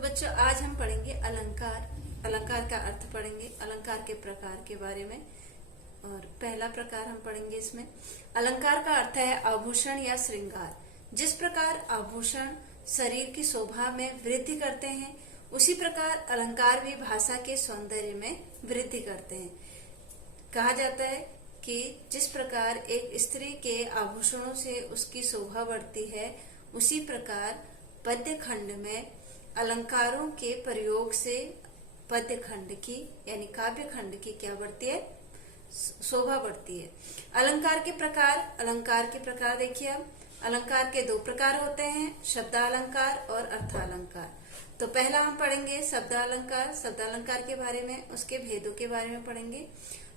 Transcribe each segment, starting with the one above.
बच्चों आज हम पढ़ेंगे अलंकार। अलंकार का अर्थ पढ़ेंगे, अलंकार के प्रकार के बारे में। और पहला प्रकार हम पढ़ेंगे इसमें। अलंकार का अर्थ है आभूषण या श्रृंगार। जिस प्रकार आभूषण शरीर की शोभा में वृद्धि करते हैं, उसी प्रकार अलंकार भी भाषा के सौंदर्य में वृद्धि करते हैं। कहा जाता है कि जिस प्रकार एक स्त्री के आभूषणों से उसकी शोभा बढ़ती है, उसी प्रकार पद्य खंड में अलंकारों के प्रयोग से पद्य खंड की यानी काव्य खंड की क्या बढ़ती है, शोभा बढ़ती है। अलंकार के प्रकार देखिए आप। अलंकार के दो प्रकार होते हैं, शब्दालंकार और अर्थालंकार। तो पहला हम पढ़ेंगे शब्दालंकार। शब्दालंकार के बारे में, उसके भेदों के बारे में पढ़ेंगे।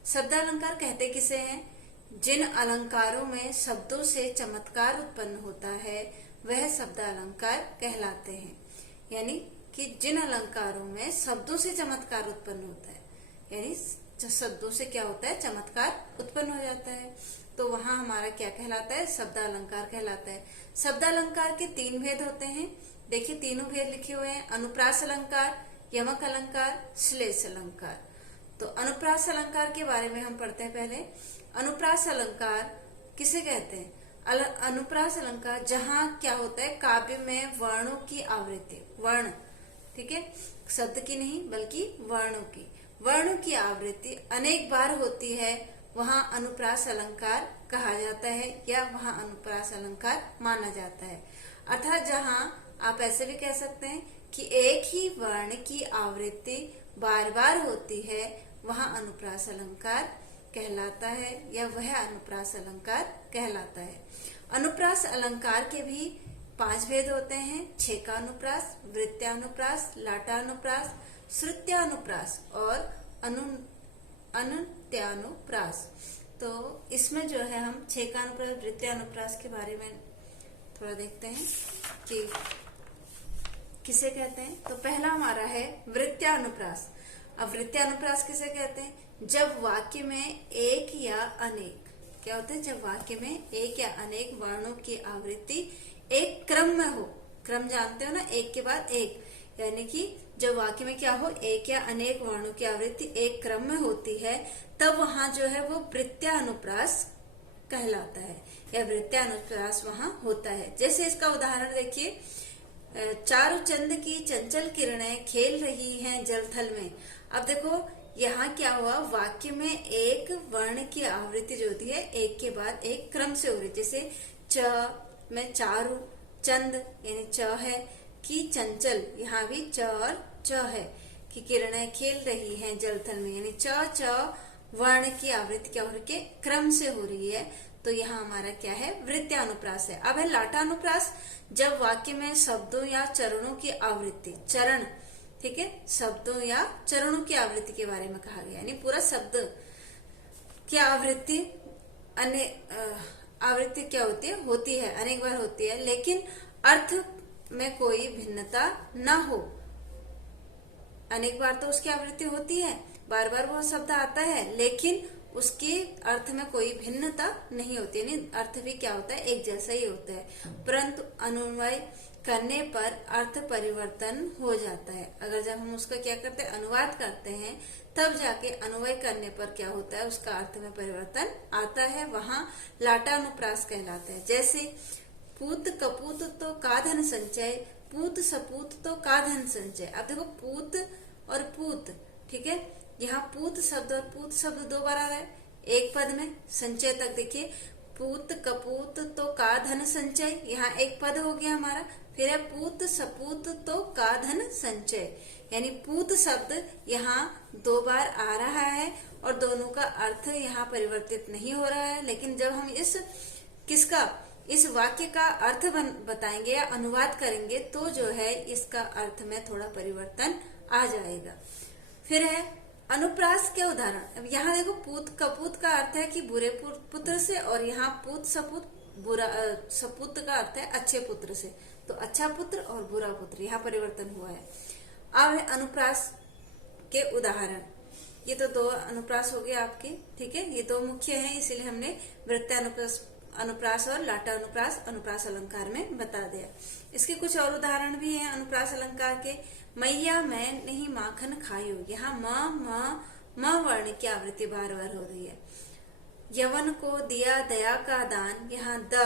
शब्दालंकार कहते किसे हैं? जिन अलंकारों में शब्दों से चमत्कार उत्पन्न होता है, वह शब्दालंकार कहलाते हैं। यानी कि जिन अलंकारों में शब्दों से चमत्कार उत्पन्न होता है, यानी शब्दों से क्या होता है, चमत्कार उत्पन्न हो जाता है, तो वहां हमारा क्या कहलाता है, शब्दालंकार कहलाता है। शब्दालंकार के तीन भेद होते हैं। देखिए तीनों भेद लिखे हुए हैं। अनुप्रास अलंकार, यमक अलंकार, श्लेष अलंकार। तो अनुप्रास अलंकार के बारे में हम पढ़ते हैं पहले। अनुप्रास अलंकार किसे कहते हैं? अनुप्रास अलंकार जहाँ क्या होता है, काव्य में वर्णों की आवृत्ति, वर्ण, ठीक है, शब्द की नहीं बल्कि वर्णों की आवृत्ति अनेक बार होती है, वहां अनुप्रास अलंकार कहा जाता है या वहां अनुप्रास अलंकार माना जाता है। अर्थात जहां आप ऐसे भी कह सकते हैं कि एक ही वर्ण की आवृत्ति बार बार होती है, वहां अनुप्रास अलंकार कहलाता है या वह अनुप्रास अलंकार कहलाता है। अनुप्रास अलंकार के भी 5 भेद होते हैं। छेकानुप्रास, वृत्त्यानुप्रास, लाटानुप्रास, श्रुत्यानुप्रास और अनुत्यानुप्रास। तो इसमें जो है हम छेकानुप्रास, वृत्त्यानुप्रास के बारे में थोड़ा देखते हैं कि किसे कहते हैं। तो पहला हमारा है वृत्त्यानुप्रास। अब वृत्त्यानुप्रास किसे कहते हैं? जब वाक्य में एक या अनेक, क्या होता है, जब वाक्य में एक या अनेक वर्णों की आवृत्ति एक क्रम में हो। क्रम जानते हो ना, एक के बाद एक, यानी कि जब वाक्य में क्या हो, एक या अनेक वर्णों की आवृत्ति एक क्रम में होती है, तब वहां जो है वो वृत्त्यानुप्रास कहलाता है या वृत्त्यानुप्रास वहां होता है। जैसे इसका उदाहरण देखिए, चारु चंद की चंचल किरणें खेल रही हैं जलथल में। अब देखो यहाँ क्या हुआ, वाक्य में एक वर्ण की आवृत्ति जो होती है एक के बाद एक क्रम से हो रही है। जैसे च में चारु, चंद यानी च है, की चंचल, यहाँ भी च और च है, कि किरणें खेल रही हैं जलथल में, यानी च वर्ण की आवृत्ति क्या हो रही है, क्रम से हो रही है। तो यहाँ हमारा क्या है, वृत्त्यानुप्रास है। अब है लाटानुप्रास। जब वाक्य में शब्दों या चरणों की आवृत्ति, चरण, ठीक है, शब्दों या चरणों की आवृत्ति के बारे में कहा गया, यानी पूरा शब्द की आवृत्ति आवृत्ति क्या होती है अनेक बार होती है, लेकिन अर्थ में कोई भिन्नता न हो। अनेक बार तो उसकी आवृत्ति होती है, बार बार वो शब्द आता है, लेकिन उसके अर्थ में कोई भिन्नता नहीं होती, यानी अर्थ भी क्या होता है, एक जैसा ही होता है। परंतु अनुन्वय करने पर अर्थ परिवर्तन हो जाता है। अगर जब हम उसका क्या करते हैं, अनुवाद करते हैं, तब जाके अनुवय करने पर क्या होता है, उसका अर्थ में परिवर्तन आता है, वहां लाटानुप्रास कहलाता है। जैसे पूत कपूत तो का धन संचय, पूत सपूत तो का धन संचय। अब देखो पूत और पूत, ठीक है, यहाँ पूत शब्द और पूत शब्द 2 बार आ रहा है एक पद में। संचय तक देखिए, पूत कपूत तो का धन संचय, यहाँ एक पद हो गया हमारा। फिर है पूत सपूत तो का धन संचय, यानी पूत शब्द यहाँ 2 बार आ रहा है और दोनों का अर्थ यहाँ परिवर्तित नहीं हो रहा है। लेकिन जब हम इस वाक्य का अर्थ बताएंगे या अनुवाद करेंगे, तो जो है इसका अर्थ में थोड़ा परिवर्तन आ जाएगा। फिर है अनुप्रास के उदाहरण। अब यहाँ देखो, पूत कपूत का अर्थ है कि बुरे पुत्र से, और यहाँ पूत सपूत सपूत का अर्थ है अच्छे पुत्र से। तो अच्छा पुत्र और बुरा पुत्र, यहाँ परिवर्तन हुआ है। अब है अनुप्रास के उदाहरण। ये तो 2 अनुप्रास हो गए आपके, ठीक है, ये 2 मुख्य हैं, इसीलिए हमने वृत्त्यानुप्रास अनुप्रास और लाटा अनुप्रास अनुप्रास अलंकार में बता दिया। इसके कुछ और उदाहरण भी हैं अनुप्रास अलंकार के। मैया मैं नहीं माखन खायो, यहाँ म वर्ण की आवृत्ति बार बार हो रही है। यवन को दिया दया का दान, यहाँ द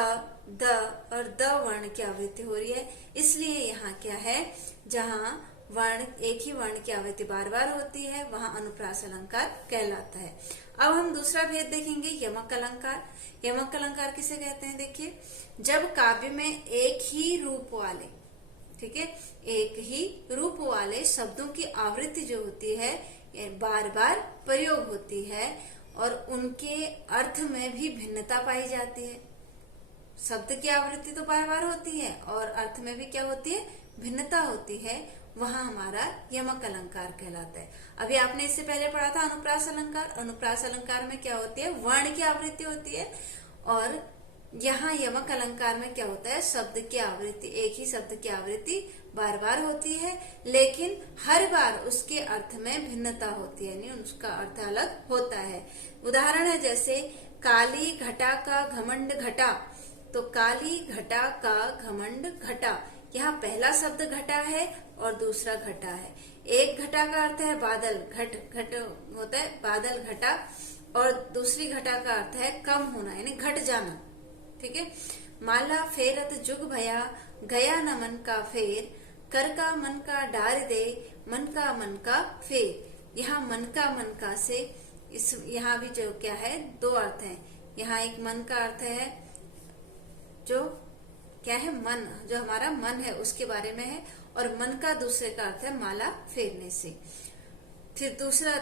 और द वर्ण की आवृत्ति हो रही है, इसलिए यहाँ क्या है, जहाँ वर्ण एक ही वर्ण की आवृत्ति बार बार होती है वहां अनुप्रास अलंकार कहलाता है। अब हम दूसरा भेद देखेंगे, यमक अलंकार। यमक अलंकार किसे कहते हैं? देखिए, जब काव्य में एक ही रूप वाले, ठीक है, एक ही रूप वाले शब्दों की आवृत्ति जो होती है बार बार प्रयोग होती है और उनके अर्थ में भी भिन्नता पाई जाती है। शब्द की आवृत्ति तो बार बार होती है और अर्थ में भी क्या होती है, भिन्नता होती है, वहां हमारा यमक अलंकार कहलाता है। अभी आपने इससे पहले पढ़ा था अनुप्रास अलंकार। अनुप्रास अलंकार में क्या होती है, वर्ण की आवृत्ति होती है, और यहाँ यमक अलंकार में क्या होता है, शब्द की आवृत्ति, एक ही शब्द की आवृत्ति बार बार होती है, लेकिन हर बार उसके अर्थ में भिन्नता होती है, यानी उसका अर्थ अलग होता है। उदाहरण है जैसे काली घटा का घमंड घटा, तो काली घटा का घमंड घटा, यहाँ पहला शब्द घटा है और दूसरा घटा है। एक घटा का अर्थ है बादल, घट होता है बादल घटा, और दूसरी घटा का अर्थ है कम होना, यानी घट जाना, ठीक है। माला फेरत जुग भया, गया न मन का फेर, कर का मन का डार दे, मन का फेर। यहाँ मन का से इस यहाँ भी जो क्या है, दो अर्थ है। यहाँ एक मन का अर्थ है जो क्या है, मन, जो हमारा मन है उसके बारे में है, और मन का दूसरे का अर्थ है माला फेरने से। फिर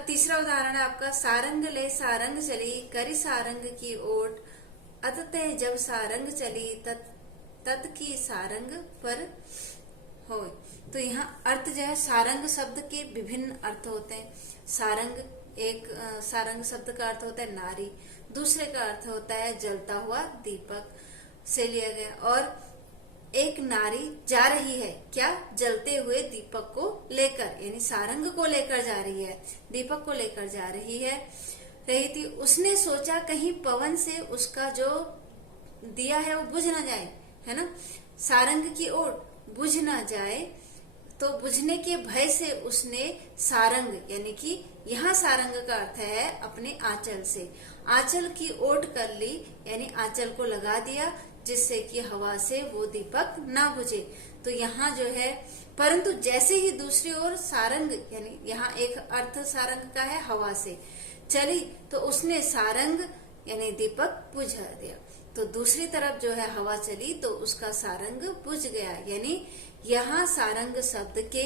तीसरा उदाहरण है आपका, सारंग ले सारंग चली, करी सारंग की ओट, अतते जब सारंग चली, तत की सारंग पर हो। तो यहाँ अर्थ जो है, सारंग शब्द के विभिन्न अर्थ होते हैं। सारंग शब्द का अर्थ होता है नारी, दूसरे का अर्थ होता है जलता हुआ दीपक से लिया गया, और एक नारी जा रही है, क्या, जलते हुए दीपक को लेकर, यानी सारंग को लेकर जा रही है, दीपक को लेकर जा रही थी। उसने सोचा कहीं पवन से उसका जो दिया है वो बुझ ना जाए, है ना, सारंग की ओर बुझ ना जाए, तो बुझने के भय से उसने सारंग, यानी कि यहाँ सारंग का अर्थ है अपने आंचल से, आंचल की ओट कर ली, यानी आंचल को लगा दिया, जिससे कि हवा से वो दीपक ना बुझे। तो यहाँ जो है, परंतु जैसे ही दूसरी ओर सारंग, यानी यहाँ एक अर्थ सारंग का है हवा से चली, तो उसने सारंग यानी दीपक बुझा दिया। तो दूसरी तरफ जो है हवा चली तो उसका सारंग बुझ गया। यानी यहाँ सारंग शब्द के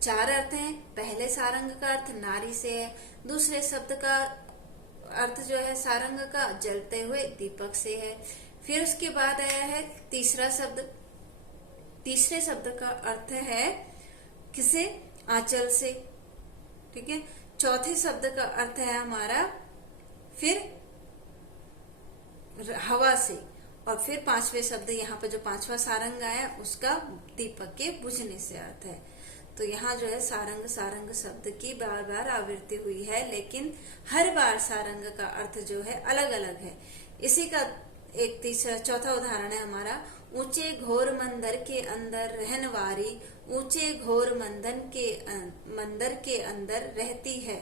चार अर्थ हैं। पहले सारंग का अर्थ नारी से है, दूसरे शब्द का अर्थ जो है सारंग का जलते हुए दीपक से है, फिर उसके बाद आया है तीसरा शब्द, तीसरे शब्द का अर्थ है किसे, आंचल से, ठीक है। चौथे शब्द का अर्थ है हमारा फिर हवा से, और फिर पांचवे शब्द यहाँ पे जो पांचवा सारंग आया उसका दीपक के बुझने से अर्थ है। तो यहाँ जो है सारंग सारंग शब्द की बार बार आवृत्ति हुई है, लेकिन हर बार सारंग का अर्थ जो है अलग अलग है। इसी का एक चौथा उदाहरण है हमारा, ऊंचे घोर मंदिर के अंदर रहनवारी, ऊंचे घोर मंदिर के अंदर रहती है।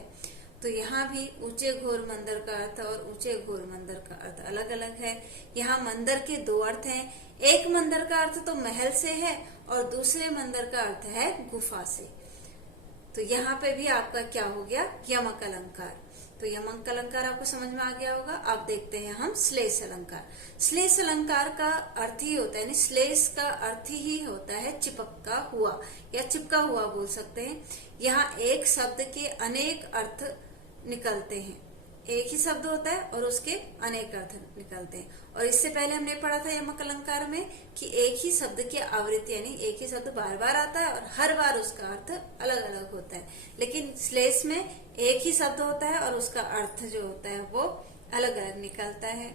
तो यहाँ भी ऊंचे घोर मंदिर का अर्थ और ऊंचे घोर मंदिर का अर्थ अलग अलग है। यहाँ मंदिर के दो अर्थ हैं, एक मंदिर का अर्थ तो महल से है और दूसरे मंदिर का अर्थ है गुफा से। तो यहाँ पे भी आपका क्या हो गया, यमक अलंकार। तो यमक अलंकार आपको समझ में आ गया होगा। अब देखते हैं हम श्लेष अलंकार। श्लेष अलंकार का अर्थ ही होता है, यानी श्लेष का अर्थ ही होता है चिपका हुआ या चिपका हुआ बोल सकते हैं। यहाँ एक शब्द के अनेक अर्थ निकलते हैं, एक ही शब्द होता है और उसके अनेक अर्थ निकलते हैं। और इससे पहले हमने पढ़ा था यमक अलंकार में कि एक ही शब्द की आवृत्ति, यानी एक ही शब्द बार बार आता है और हर बार उसका अर्थ अलग अलग होता है। लेकिन श्लेष में एक ही शब्द होता है और उसका अर्थ जो होता है वो अलग अलग निकलता है,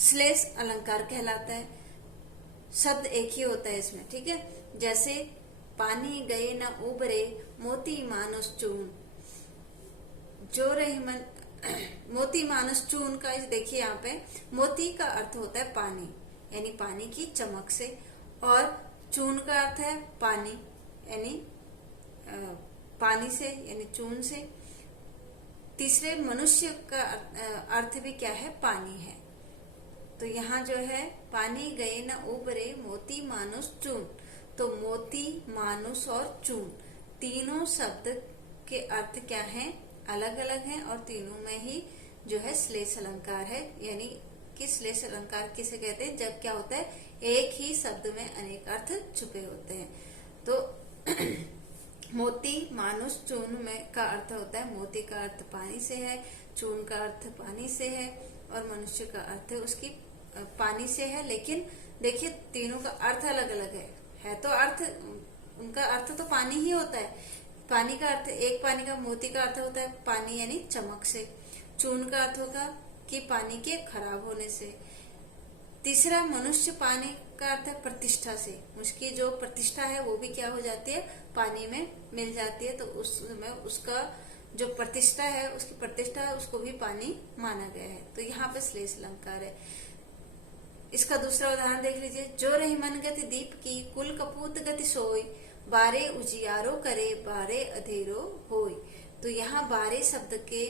श्लेष अलंकार कहलाता है। शब्द एक ही होता है इसमें, ठीक है। जैसे पानी गए न उबरे, मोती मानुष चून, जो मोती मानुष चून का, देखिए यहाँ पे मोती का अर्थ होता है पानी, यानी पानी की चमक से, और चून का अर्थ है पानी, यानी पानी से, यानी चून से। तीसरे मनुष्य का अर्थ भी क्या है, पानी है। तो यहाँ जो है पानी गए न उबरे मोती मानुष चून, तो मोती, मानुष और चून तीनों शब्द के अर्थ क्या हैं, अलग अलग हैं, और तीनों में ही जो है श्लेष अलंकार है। यानी कि श्लेष अलंकार किसे कहते हैं, जब क्या होता है, एक ही शब्द में अनेक अर्थ छुपे होते हैं। तो मोती मानुष चून में का अर्थ होता है, मोती का अर्थ पानी से है, चून का अर्थ पानी से है, और मनुष्य का अर्थ उसकी पानी से है। लेकिन देखिए तीनों का अर्थ अलग अलग है तो अर्थ उनका अर्थ तो पानी ही होता है। पानी का अर्थ, एक पानी का, मोती का अर्थ होता है पानी यानी चमक से, चून का अर्थ होगा कि पानी के खराब होने से। तीसरा मनुष्य, पानी का अर्थ है प्रतिष्ठा से, उसकी जो प्रतिष्ठा है वो भी क्या हो जाती है, पानी में मिल जाती है, तो उसमें उसका जो प्रतिष्ठा है, उसकी प्रतिष्ठा है, उसको भी पानी माना गया है। तो यहाँ पे श्लेष अलंकार है। इसका दूसरा उदाहरण देख लीजिए, जो रही मन गति दीप की, कुल कपूत गति सोई, बारे उजियारो करे, बारे अधेरो होई। तो यहाँ बारे शब्द के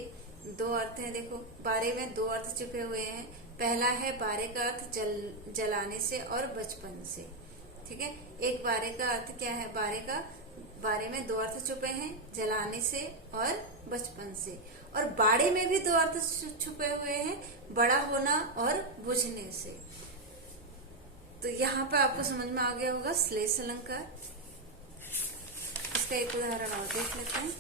दो अर्थ हैं। देखो बारे में दो अर्थ छुपे हुए हैं। पहला है बारे का अर्थ जलाने से और बचपन से, ठीक है। एक बारे का अर्थ क्या है, बारे में दो अर्थ छुपे हैं, जलाने से और बचपन से। और बाड़े में भी दो अर्थ छुपे हुए हैं, बड़ा होना और बुझने से। तो यहाँ पे आपको समझ में आ गया होगा श्लेष अलंकार। इसका एक उदाहरण और देख लेते हैं,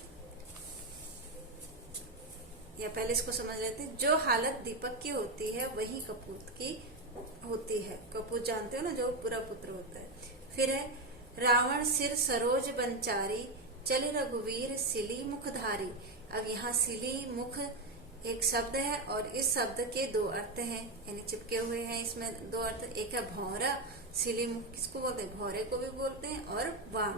या पहले इसको समझ लेते हैं। जो हालत दीपक की होती है वही कपूत की होती है। कपूत जानते हो ना, जो पूरा पुत्र होता है। फिर है रावण सिर सरोज बनचारी, चल रघुवीर सिली मुखधारी। अब यहाँ सिली मुख एक शब्द है, और इस शब्द के दो अर्थ हैं, यानी चिपके हुए हैं इसमें दो अर्थ। एक है भौरा, सिली मुख किसको बोलते हैं, भौरे को भी बोलते हैं, और बाण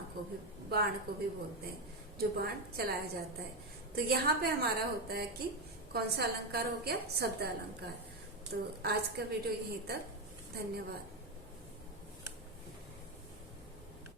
को भी बोलते हैं, जो बाण चलाया जाता है। तो यहाँ पे हमारा होता है कि कौन सा अलंकार हो गया, शब्द अलंकार। तो आज का वीडियो यहीं तक, धन्यवाद।